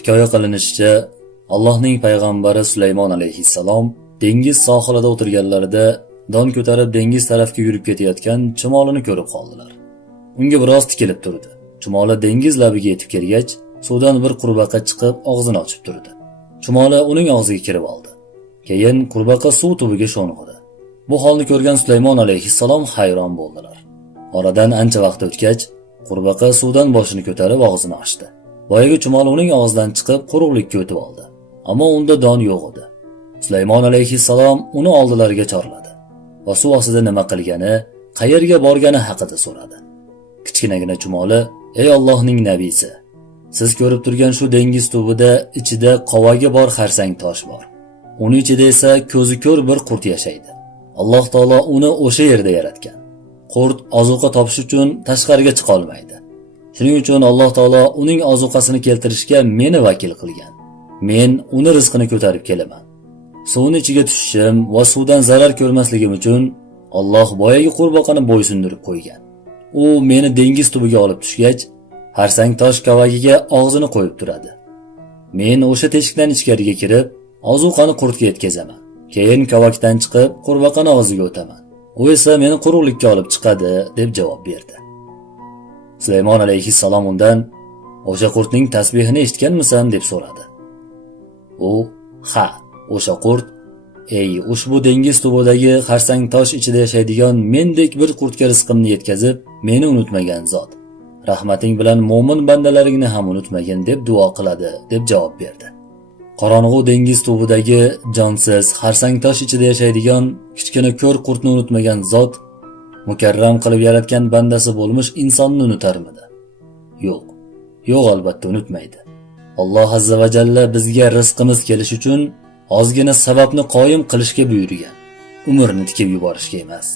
Hikoya qilinishicha, Allohning payg'ambari Sulaymon alayhissalom dengiz sohilida o'tirganlarida don ko'tarib dengiz tarafga yurib ketayotgan chumolini ko'rib qoldilar. Unga biroz tikilib turdi. Chumoli dengiz labiga yetib kelgach, suvdan bir qurbaqa chiqib og'zini ochib turdi. Chumoli uning og'ziga kirib oldi. Keyin qurbaqa suv tubiga sho'ng'idi. Bu holni ko'rgan Sulaymon alayhissalom hayron bo'ldilar. Oradan ancha vaqt o'tgach, qurbaqa suvdan boshini ko'tarib og'zini ochdi. Boyagi chumol uning og'zidan chiqib quruqlikka o'tib oldi. Ammo unda don yo'q edi. Sulaymon alayhissalom uni oldilariga chorladi va suv ostida nima qilgani, qayerga borgani haqida so'radi. Kichkinagina chumoli: "Ey Allohning nabiysi, siz ko'rib turgan shu dengiz tubida ichida qovagi bor xarsang tosh bor. Uni ichida esa ko'zi ko'r bir qurt yashaydi. Alloh taolo uni o'sha yerda yaratgan. Qurt ozuqa topish uchun tashqariga chiqa olmaydi. Shuning uchun Alloh taolo uning ozuqasini keltirishga meni vakil qilgan. Men uni rizqini ko'tarib kelaman. Suvning ichiga tushishim va suvdan zarar ko'rmasligim uchun Alloh boyagi qurbaqani bo'ysundirib qo'ygan. U meni dengiz tubiga olib tushgach, xarsang tosh kavagiga og'zini qo'yib turadi. Men o'sha teshikdan ichkariga kirib, ozuqani qurtga yetkazaman. Keyin kavakdan chiqib, qurbaqani og'ziga o'taman. U esa meni quruqlikka olib chiqadi", deb javob berdi. Sulaymon alayhissalom undan: "O'sha qurtning tasbihini eshitganmisan?" deb so'radi. U: "Ha, o'sha qurt, ey ushbu dengiz tubidagi xarsang tosh ichida yashaydigan mendek bir qurtga rizqimni yetkazib, meni unutmagan zot. Rahmating bilan mo'min bandalaringni ham unutmagin" deb duo qiladi", deb javob berdi. Qorong'u dengiz tubidagi jonsiz xarsang tosh ichida yashaydigan kichkina ko'r qurtni unutmagan zot mukarram qilib yaratgan bandasi bo'lmish insonni unutarmidi? Yo'q. Yo'q, albatta unutmaydi. Alloh azza va jalla bizga rizqimiz kelish uchun ozgina sababni qoyim qilishga buyurgan. Umrni tikib yuborishga emas.